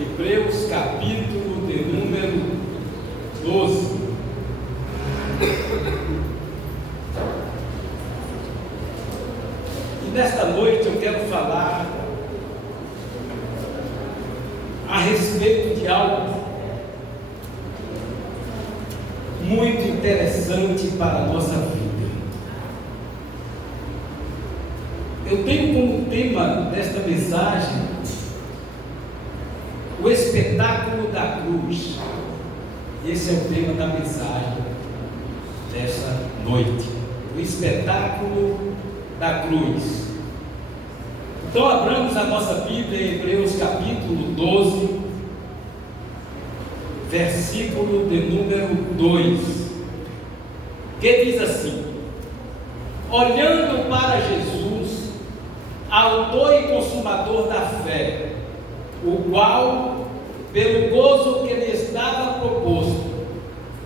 Hebreus capítulo de número 12. E nesta noite eu quero falar a respeito de algo muito interessante para a nossa vida. Eu tenho como tema desta mensagem o espetáculo da cruz. Esse é o tema da mensagem desta noite. O espetáculo da cruz. Então abramos a nossa Bíblia em Hebreus capítulo 12, versículo de número 2, que diz assim: olhando para Jesus, autor e consumador da fé, o qual, pelo gozo que lhe estava proposto,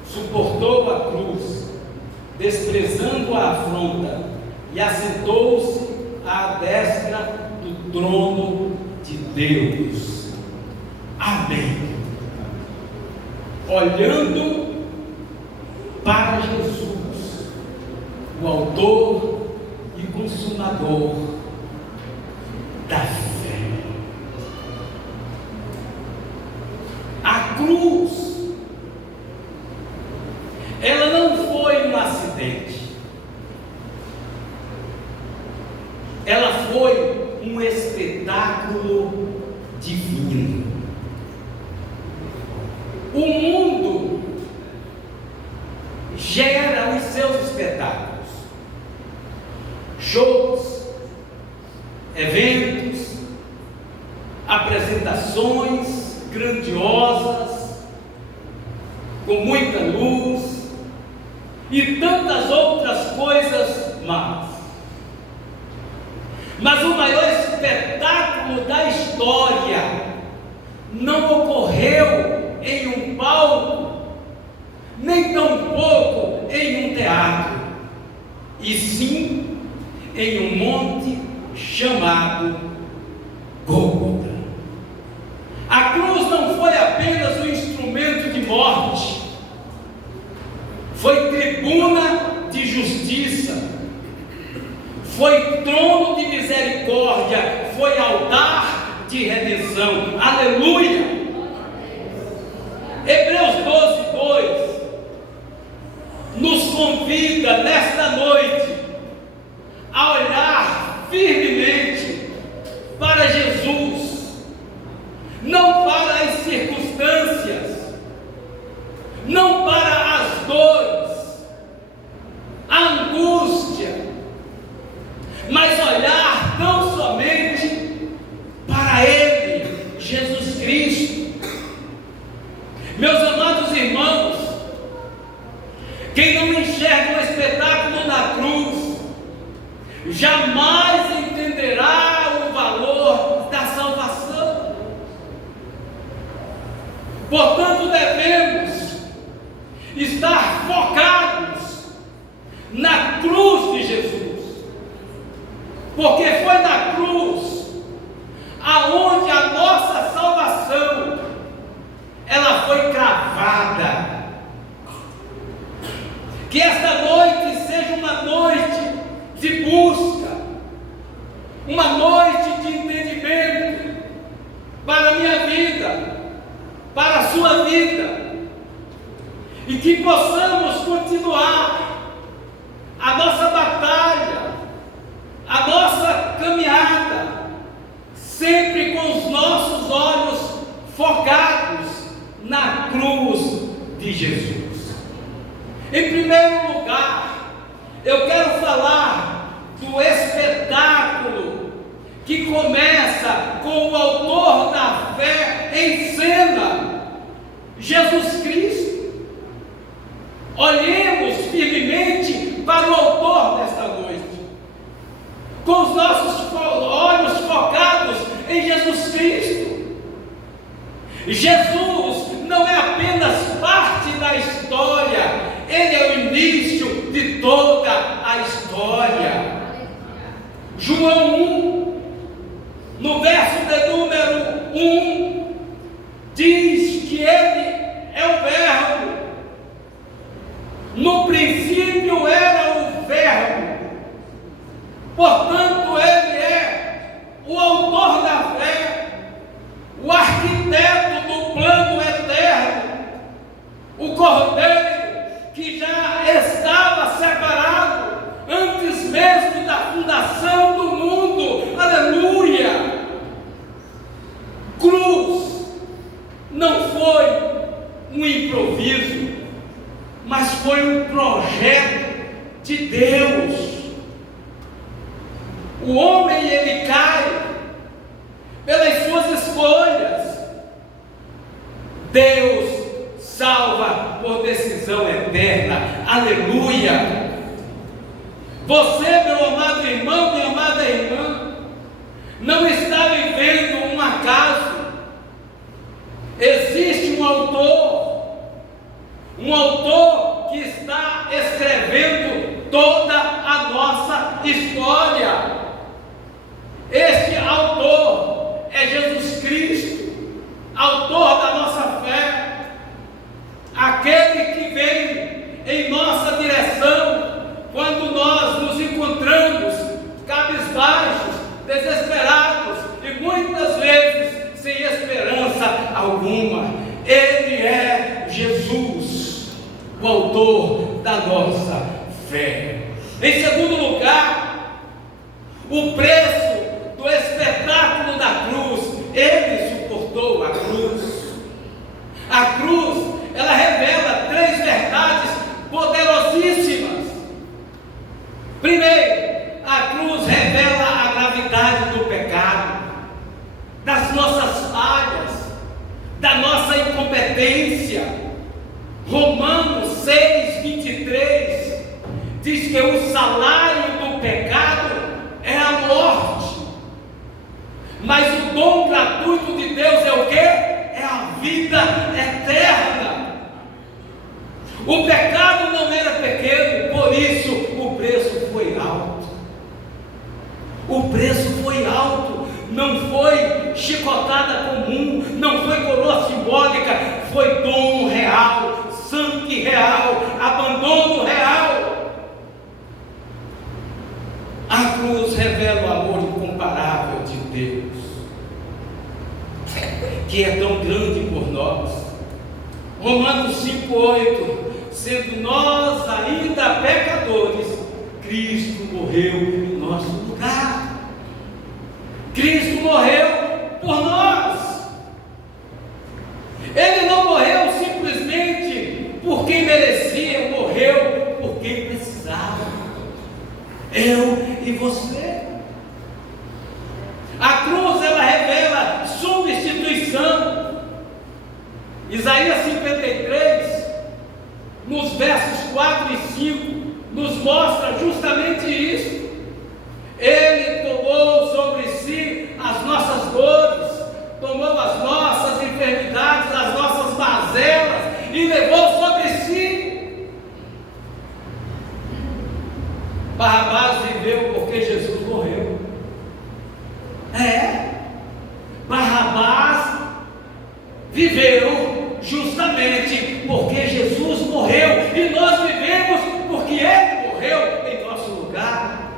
suportou a cruz, desprezando a afronta, e assentou-se à destra do trono de Deus. Amém. Olhando para Jesus, o autor e consumador da fé. A cruz, ela não foi um acidente, ela foi um espetáculo divino. O mundo gera os seus espetáculos, shows, eventos, apresentações grandiosas, com muita luz e tantas outras coisas más. Mas o maior espetáculo da história não ocorreu em um palco, nem tampouco em um teatro, e sim em um monte chamado Gólgota. A cruz não foi apenas um instrumento de morte, foi tribuna de justiça, foi trono de misericórdia, foi altar de redenção. Aleluia! Hebreus 12:2 nos convida nesta noite a olhar firmemente para Jesus, não para as circunstâncias, não para as dores, a angústia, mas olhar tão somente para Ele, Jesus Cristo. Meus amados irmãos, quem não enxerga o espetáculo da cruz, jamais entenderá o valor da salvação. Portanto, devemos estar focados na cruz de Jesus, porque foi na cruz aonde a nossa salvação ela foi cravada. Que esta noite seja uma noite de busca, uma noite de entendimento para a minha vida, para a sua vida, e que possamos continuar a nossa batalha, a nossa caminhada, sempre com os nossos olhos focados na cruz de Jesus. Em primeiro lugar, eu quero falar do espetáculo que começa com o autor da fé em cena, Jesus Cristo. Olhemos firmemente para o autor desta noite, com os nossos olhos focados em Jesus Cristo. Jesus não é apenas parte da história, Ele é o início de toda a história. João 1, no verso de número 1, Cordeiro que já estava separado antes mesmo da fundação do mundo. Aleluia! Cruz não foi um improviso, mas foi um projeto de Deus. O homem, ele cai pelas suas escolhas. Deus salva por decisão eterna. Aleluia! Você, meu amado irmão, minha amada irmã, não está vivendo um acaso. Existe um autor que está escrevendo toda a nossa história. Este autor é Jesus Cristo, autor da nossa fé, aquele que vem em nossa direção quando nós nos encontramos cabisbaixos, desesperados e muitas vezes sem esperança alguma. Ele é Jesus, o autor da nossa fé. Em segundo lugar, o preço do espetáculo da cruz. Ele suportou a cruz. A cruz, ela revela três verdades poderosíssimas. Primeiro, a cruz revela a gravidade do pecado, das nossas falhas, da nossa incompetência. Romanos 6:23 diz que o salário do pecado é a morte, mas o dom gratuito de Deus é o quê? É a vida eterna. O pecado não era pequeno, por isso o preço foi alto. O preço foi alto, não foi chicotada comum, não foi coroa simbólica, foi dom real, sangue real, abandono real. A cruz revela o amor incomparável de Deus, que é tão grande por nós. Romanos 5:8, sendo nós ainda pecadores, Cristo morreu em nosso lugar. Cristo morreu por nós. Ele não morreu simplesmente por quem merecia, morreu por quem precisava. Eu e você. A cruz, ela revela substituição. Isaías 53, nos versos 4 e 5, nos mostra justamente isso. Ele tomou sobre si as nossas dores, tomou as nossas enfermidades, as nossas mazelas e levou sobre si. Barrabás viveu porque Jesus morreu. Barrabás viveu justamente porque Jesus morreu, e nós vivemos porque Ele morreu em nosso lugar.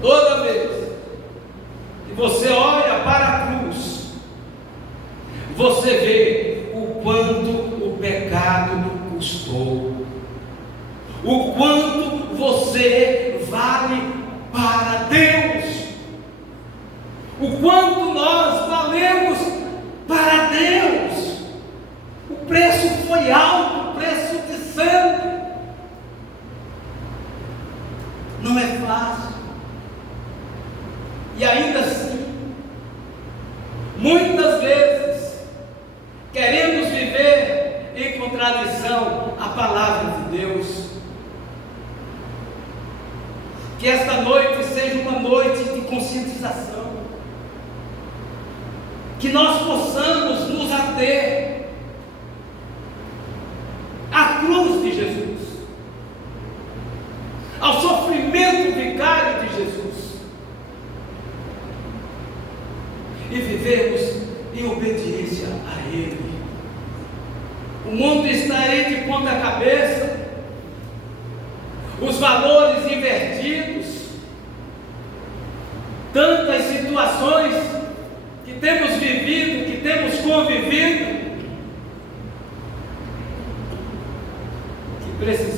Toda vez que você olha para a cruz, você vê o quanto o pecado custou, o quanto você vale para Deus, o quanto nós valemos para Deus. O preço foi alto, o preço de sangue. Não é fácil. E ainda assim, muitas vezes, queremos viver em contradição à palavra de Deus. Que esta noite seja uma noite de conscientização, que nós possamos nos ater à cruz de Jesus, ao sofrimento vicário de Jesus, e vivermos em obediência a Ele. O mundo está aí de ponta cabeça, os valores invertidos, tantas situações que temos vivido, que temos convivido.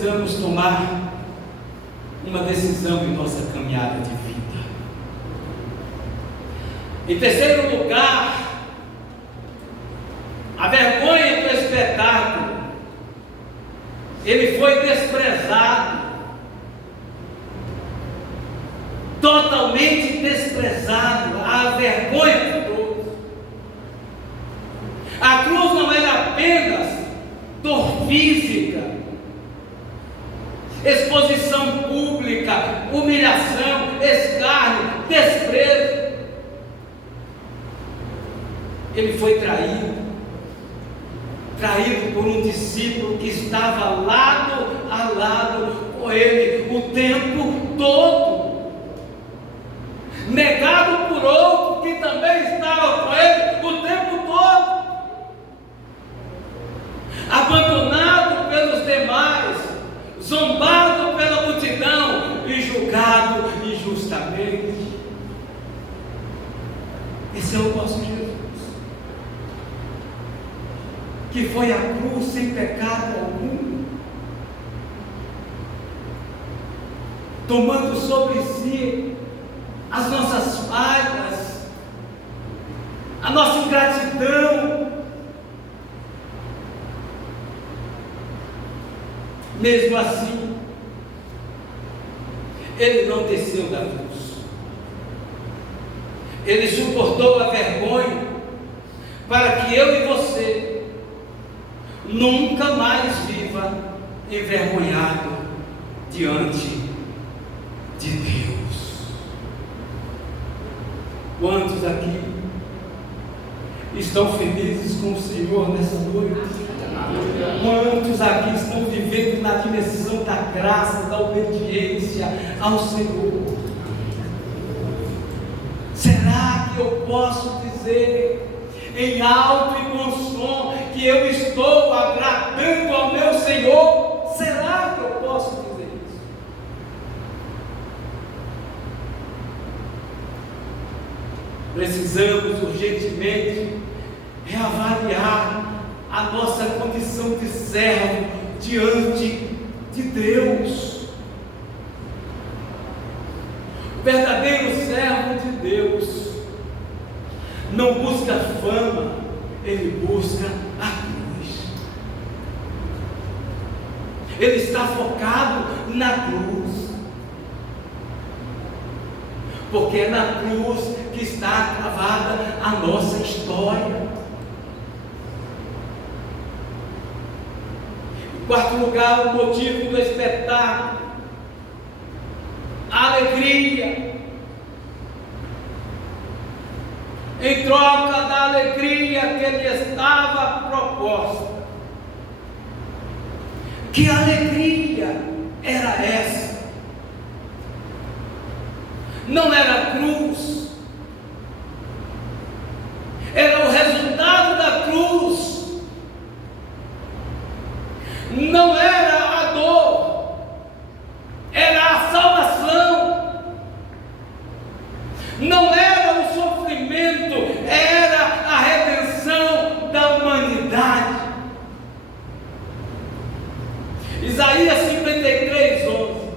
precisamos tomar uma decisão em nossa caminhada de vida. Em terceiro lugar, a vergonha do espetáculo. Ele foi desprezado, totalmente desprezado, a vergonha de todos. A cruz não era apenas dor física, exposição pública, humilhação, escárnio, desprezo. Ele foi traído por um discípulo que estava lado a lado com ele o tempo todo, negado por outro que também estava com ele o tempo todo, abandonado pelos demais, zombado pela multidão e julgado injustamente. Esse é o nosso Jesus, que foi à cruz sem pecado algum, tomando sobre si as nossas falhas, a nossa ingratidão. Mesmo assim, ele não desceu da cruz, ele suportou a vergonha para que eu e você nunca mais viva envergonhado diante de Deus. Quantos aqui estão felizes com o Senhor nessa noite? Quantos aqui estão vivendo na dimensão da graça, da obediência ao Senhor? Será que eu posso dizer em alto e bom som que eu estou agradando ao meu Senhor? Será que eu posso dizer isso? Precisamos urgentemente reavaliar a nossa condição de servo diante de Deus. O verdadeiro servo de Deus não busca fama, ele busca a cruz. Ele está focado na cruz, porque é na cruz que está gravada a nossa história. Em quarto lugar, o motivo do espetáculo, a alegria. Em troca da alegria que lhe estava proposta. Que alegria era essa? Não era a cruz, era o resultado da cruz. Não era a dor, era a salvação. Não era o sofrimento, era a redenção da humanidade. Isaías 53:11.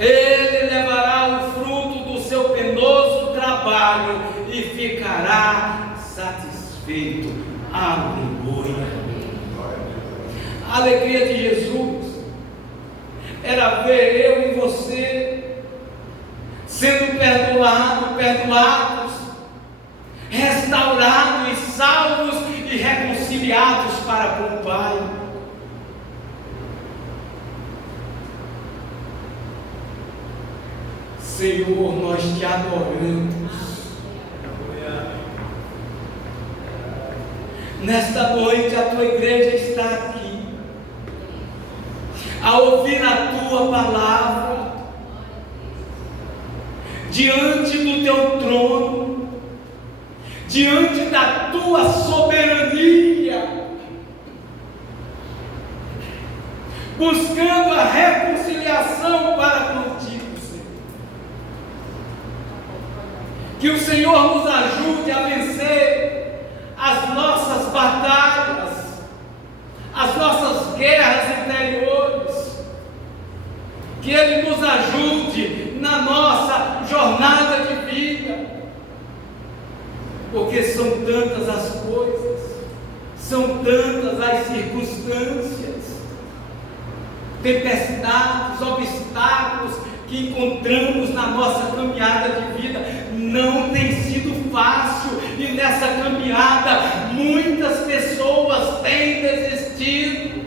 Ele levará o fruto do seu penoso trabalho e ficará satisfeito. Aleluia. A alegria de Jesus era ver eu e você sendo perdoados, restaurados e salvos e reconciliados para com o Pai. Senhor, nós te adoramos. Nesta noite a tua igreja está aqui a ouvir a tua palavra diante do teu trono, diante da tua soberania, buscando a reconciliação para contigo, Senhor. Que o Senhor nos ajude a vencer as nossas batalhas, as nossas guerras interiores, que Ele nos ajude na nossa jornada de vida, porque são tantas as coisas, são tantas as circunstâncias, tempestades, obstáculos que encontramos na nossa caminhada de vida. Não tem sido fácil, e nessa caminhada muitas pessoas têm desistido.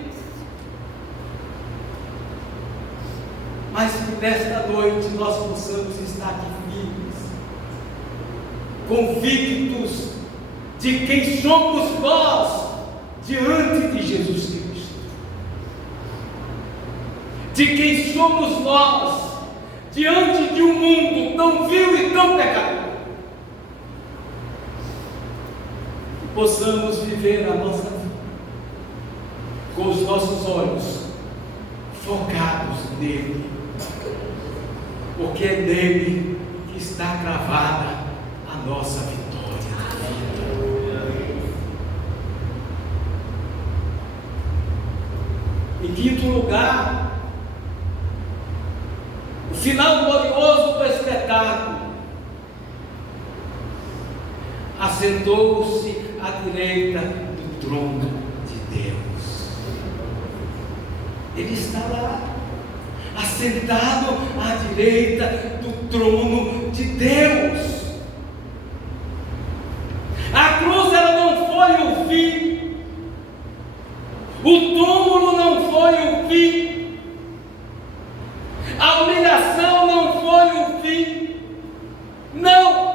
Mas que nesta noite nós possamos estar aqui firmes, convictos de quem somos nós diante de Jesus Cristo, de quem somos nós diante de um mundo tão vil e tão pecador. Possamos viver a nossa vida com os nossos olhos focados nele, porque é nele que está cravada a nossa vitória. Em quinto lugar, o final glorioso do espetáculo: assentou-se à direita do trono de Deus. Ele está lá, assentado à direita do trono de Deus. A cruz, ela não foi o fim, o túmulo não foi o fim, a humilhação não foi o fim, não.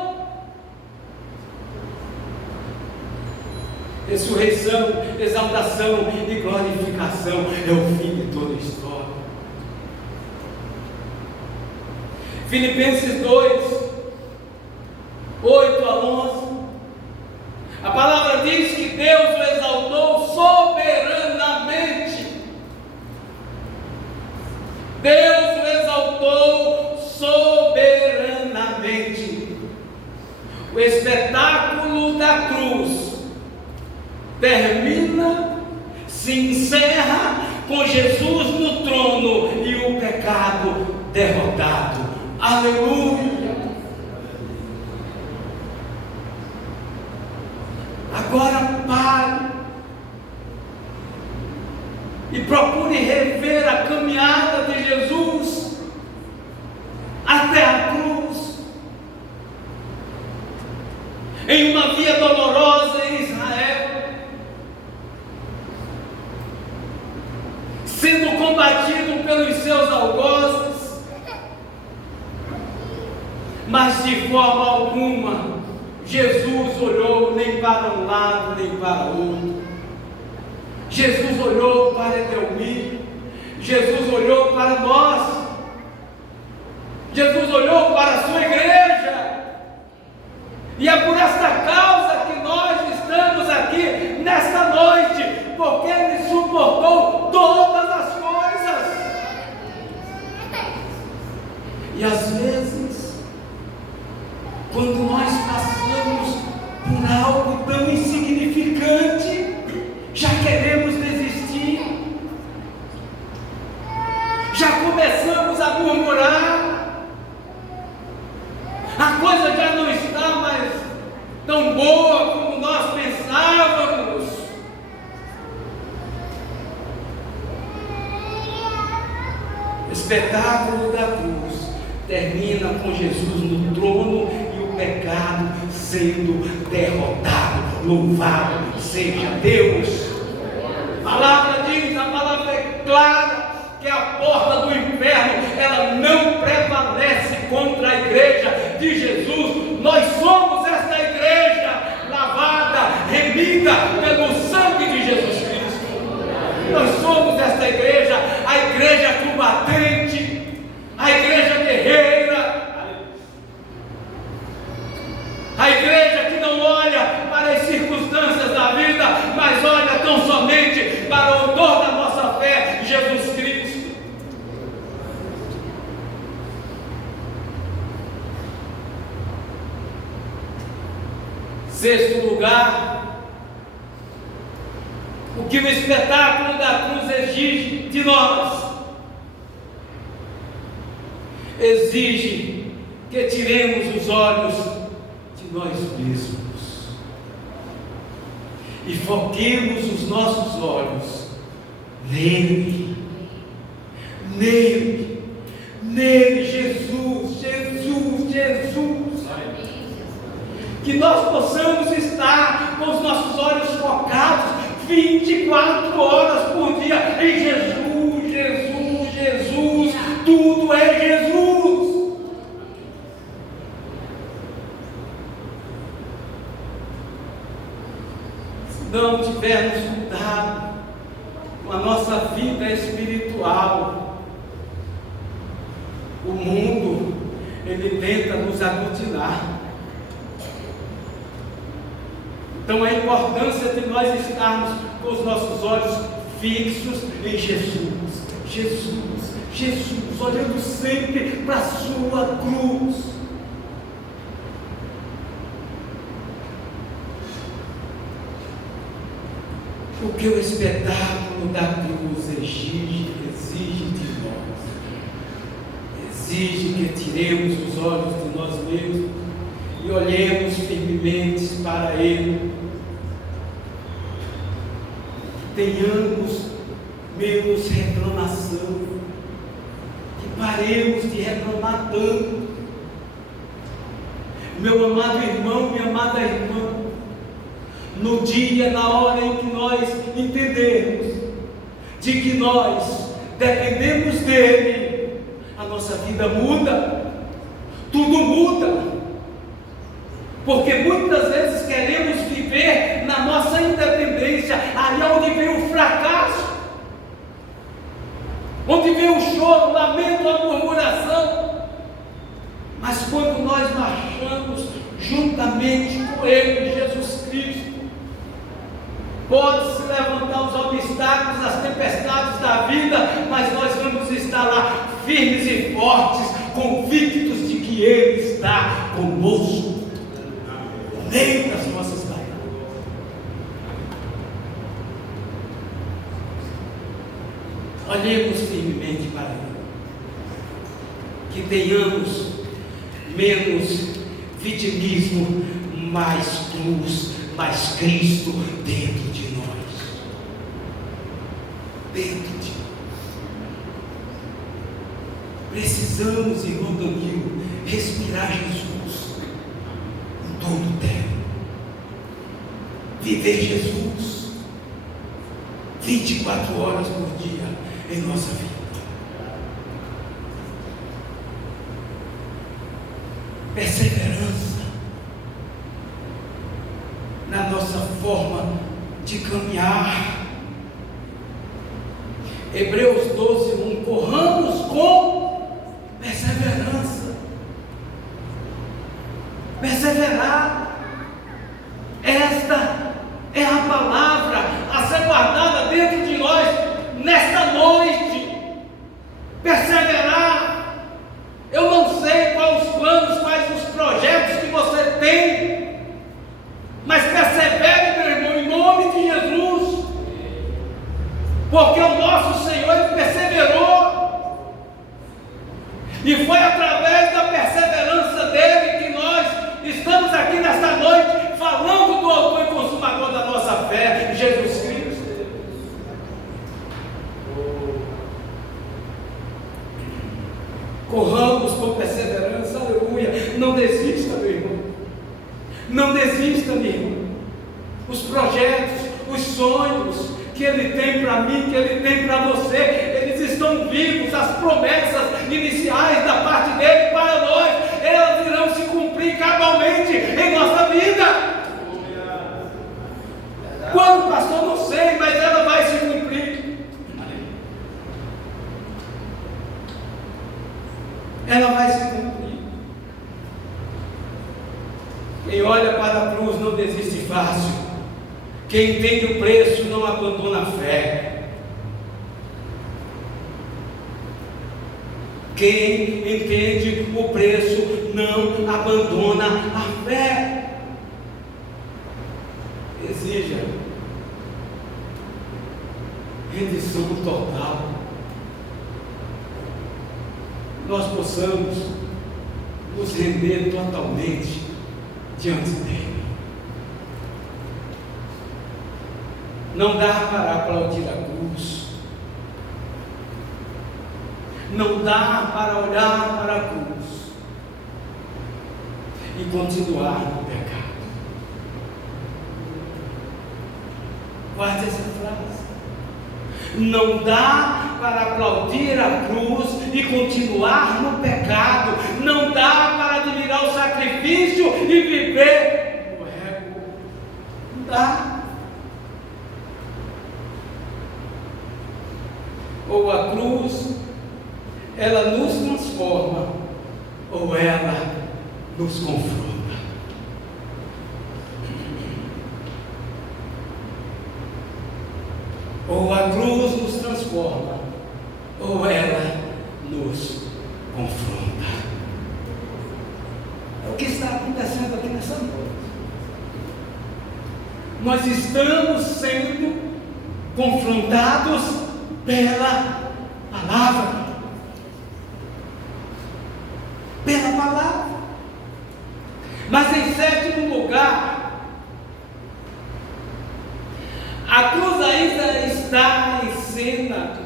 Ressurreição, exaltação e glorificação é o fim de toda a história. Filipenses 2, 8 a 11, a palavra diz que Deus o exaltou soberanamente. Deus o exaltou soberanamente. O espetáculo da cruz termina, se encerra com Jesus no trono e o pecado derrotado. Aleluia! Agora pare e procure rever a caminhada de Jesus até a cruz, em uma via dolorosa em Israel, sendo combatido pelos seus algozes, mas de forma alguma Jesus olhou nem para um lado nem para o outro. Jesus olhou para Edelmir, Jesus olhou para nós, Jesus olhou para a sua igreja, e é por esta causa que nós estamos aqui nesta noite, porque Ele suportou todas as coisas. E às vezes, quando nós passamos por algo tão insignificante, já queremos desistir, já começamos a murmurar, a coisa já não está mais tão boa como nós pensávamos. O espetáculo da cruz termina com Jesus no trono e o pecado sendo derrotado. Louvado seja Deus. A palavra diz, a palavra é clara, que a porta do inferno, ela não prevalece contra a igreja de Jesus. Nós somos esta igreja lavada, remida pelo sangue de Jesus Cristo. Nós somos esta igreja, a igreja combatente, a igreja guerreira, a igreja que não olha para as circunstâncias da vida, mas olha tão somente para o autor da nossa fé, Jesus Cristo. Sexto lugar, o que o espetáculo da cruz exige de nós? Exige que tiremos os olhos de nós mesmos e foquemos os nossos olhos nele, Jesus, Jesus, Jesus. Que nós possamos estar com os nossos olhos focados 24 horas por dia em Jesus, Jesus, Jesus. Tudo é Jesus. Se não tivermos cuidado com a nossa vida espiritual, o mundo, ele tenta nos aglutinar. Então a importância de nós estarmos com os nossos olhos fixos em Jesus, Jesus, Jesus, olhando sempre para a sua cruz. Porque o espetáculo da cruz exige de nós. Exige que tiremos os olhos de nós mesmos e olhemos firmemente para Ele. Tenhamos menos reclamação, que paremos de reclamar tanto. Meu amado irmão, minha amada irmã, no dia, na hora em que nós entendermos de que nós dependemos dele, a nossa vida muda, tudo muda. Porque muitas vezes queremos viver na nossa independência, aí é onde vem o fracasso, onde vem o choro, o lamento, a murmuração. Mas quando nós marchamos juntamente com Ele, Jesus Cristo, pode se levantar os obstáculos, as tempestades da vida, mas nós vamos estar lá firmes e fortes, convictos de que Ele está conosco, no meio das nossas batalhas. Olhemos firmemente para Ele, que tenhamos menos vitimismo, mais cruz, mais Cristo dentro de nós. Dentro de nós. Precisamos, irmão Danilo, respirar Jesus em todo o tempo. Viver Jesus 24 horas por dia em nossa vida. Perseverança na nossa forma de caminhar. Hebreus 12:1, corramos com perseverança. Perseverar, esta é a palavra a ser guardada dentro de nós nesta noite. Perseverar. Eu não sei quais os planos, quais os projetos que você tem, mas persevere, meu irmão, em nome de Jesus, porque o nosso Senhor, Ele perseverou, e foi através da perseverança dele que nós estamos aqui nesta noite falando do autor e consumador da nossa fé, Jesus Cristo. Corramos com perseverança, aleluia. Não desista, meu irmão. Não desista, meu irmão. Os projetos, os sonhos que Ele tem para mim, que Ele tem para você, eles estão vivos. As promessas iniciais da parte dele para nós, elas irão se cumprir cabalmente em nossa vida. Quando, pastor, não sei, mas ela vai se cumprir. Ela vai se cumprir. Quem olha para a cruz não desiste fácil. Quem entende o preço não abandona a fé. Quem entende o preço não abandona a fé. Exija rendição total, nós possamos nos render totalmente diante dele. Não dá para aplaudir a cruz, não dá para olhar para a cruz e continuar no pecado. Guarde essa frase. Não dá para aplaudir a cruz e continuar no pecado. Não dá para admirar o sacrifício e viver no ego. Não dá. Ou a cruz, ela nos transforma, ou ela nos confronta. Ou a cruz nos transforma, ou ela nos confronta. É o que está acontecendo aqui nessa noite. Nós estamos sendo confrontados pela palavra. Pela palavra. Mas em sétimo lugar, a cruz ainda está em cena.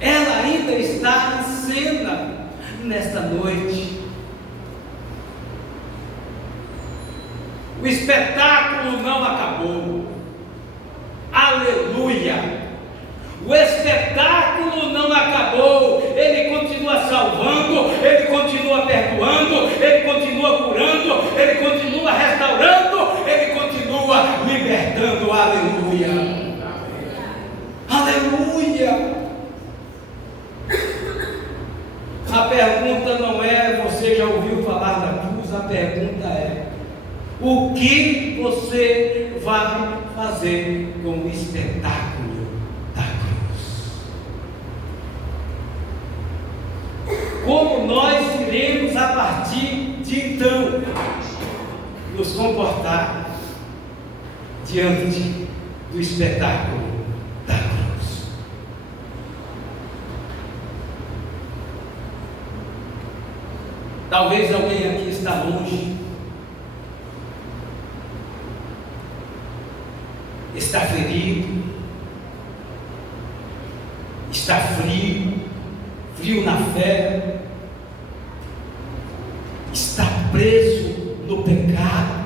Ela ainda está em cena nesta noite. O espetáculo não acabou. Aleluia! O espetáculo não acabou. Ele continua salvando, ele continua perdoando, ele continua curando, ele continua restaurando, ele continua libertando. Aleluia! Aleluia! A pergunta não é: você já ouviu falar da cruz? A pergunta é: o que você vai fazer com o espetáculo da cruz? Como nós iremos, a partir de então, nos comportar diante do espetáculo da cruz? Talvez alguém aqui está longe, está ferido, está frio na fé, está preso no pecado.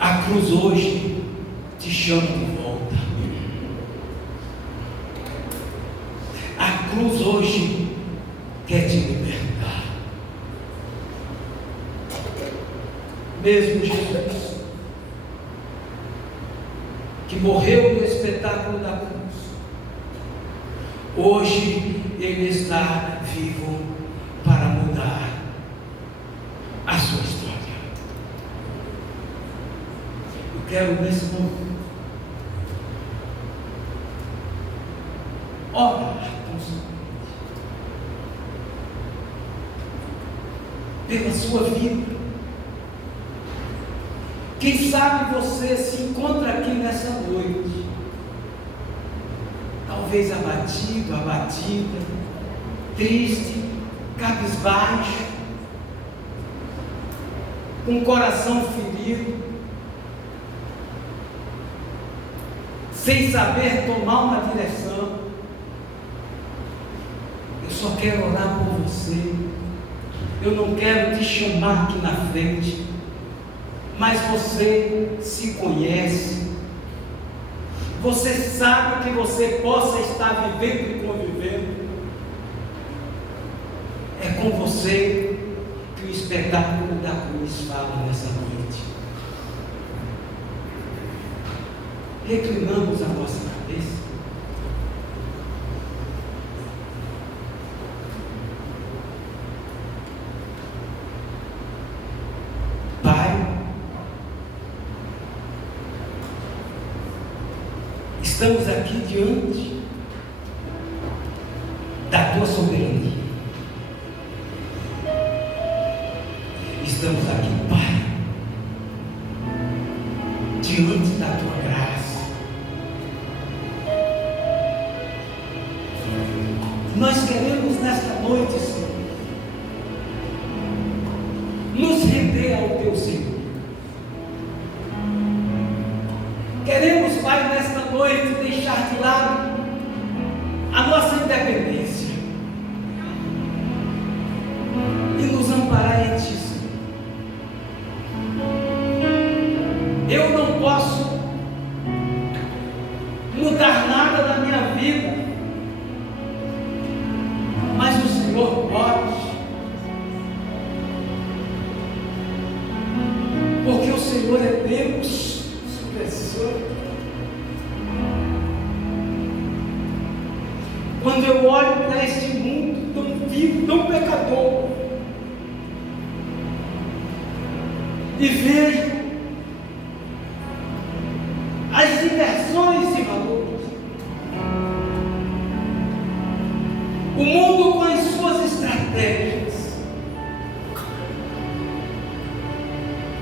A cruz hoje te chama de volta. A cruz hoje quer te libertar. Mesmo Jesus, que morreu no espetáculo da cruz, hoje ele está vivo para mudar a sua história. Eu quero nesse momento orar com o Senhor pela sua vida. Quem sabe você se encontra aqui nessa noite, talvez abatido, abatida, triste, cabisbaixo, com o coração ferido, sem saber tomar uma direção. Eu só quero orar por você. Eu não quero te chamar aqui na frente, mas você se conhece, você sabe que você possa estar vivendo e convivendo. É com você que o espetáculo da cruz fala nessa noite. Reclinamos a nossa cabeça. Estamos aqui diante da tua soberania. Estamos aqui, Pai, o teu Senhor. Queremos, Pai, nesta noite deixar de lado a nossa independência e nos amparar em Ti, Senhor. Eu não posso mudar nada na minha vida, mas o Senhor pode, porque o Senhor é Deus supressor. Quando eu olho para este mundo tão vivo, tão pecador, e vejo as inversões de valores, o mundo com as suas estratégias,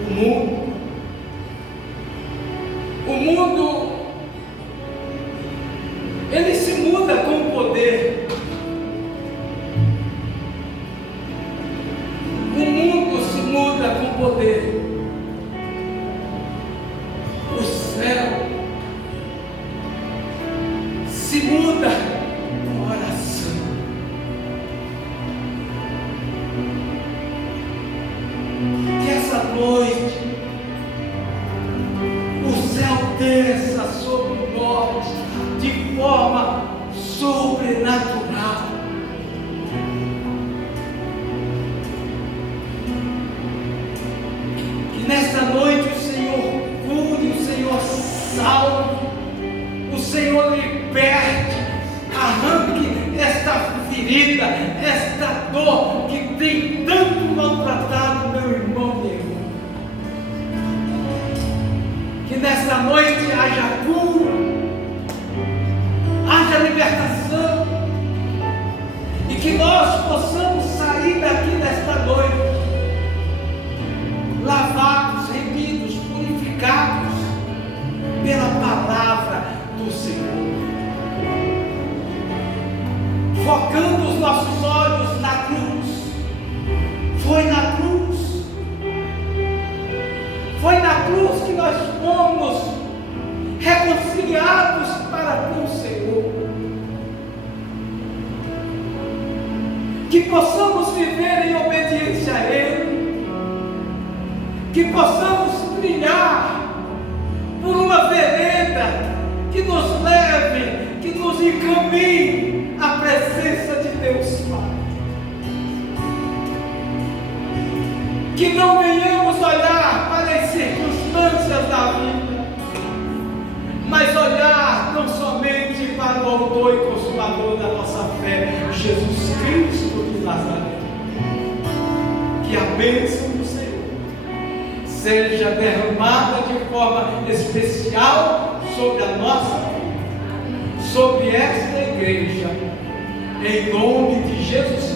o mundo, ele se muda com o poder. O mundo se muda com o poder. O céu se muda com oração. Que essa noite o céu desça sobre nós de forma sobrenatural. Que nesta noite o Senhor cure, o Senhor salve, o Senhor liberte, arranque esta ferida, esta dor que tem tanto maltratado meu irmão, minha irmã. Que nesta noite haja cura, haja libertação, e que nós possamos sair daqui nesta noite lavados, remidos, purificados pela palavra do Senhor, focando os nossos olhos na cruz. Foi na cruz que nós fomos reconciliados para com o Senhor. Que possamos viver em obediência a Ele, que possamos brilhar por uma vereda que nos leve, que nos encaminhe à presença de Deus Pai. Que não venhamos olhar para as circunstâncias da vida, mas olhar tão somente para o autor e consumador da nossa fé, Jesus Cristo de Nazaré. Que a bênção do Senhor seja derramada de forma especial sobre a nossa vida, sobre esta igreja, em nome de Jesus